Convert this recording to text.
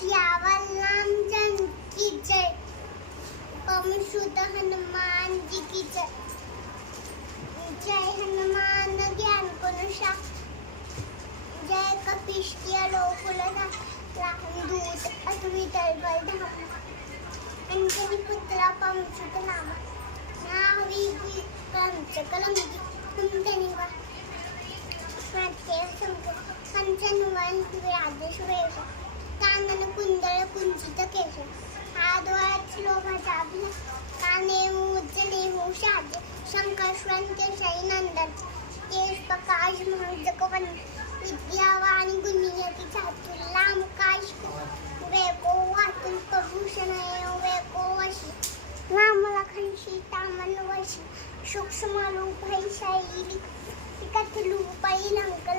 सियावर रामचंद्र की जय। पवन सुत हनुमान जी की जय। जय हनुमान ज्ञान गुण सागर। जय कपीश लोकुल रामदूत अतुलित बल धामा। अंजनी पुत्र पवन सुत नामा। नावी पंचकलम कुंदनी वा पंचनुवन विराजवेश। कानन कुंडल कुंचित केश। हाथ शोभा काने उज्जले साज। शंकर स्वर्ण केशरी नंदन। केश प्रकाश महजगवन। विद्यावान गुणियति चातुर। लाम काश वेको वातुल प्रभूषण वेको वशी। राम लखन सीता मन वशी। सूक्ष्म रूप है शैली। विकट रूप है लंक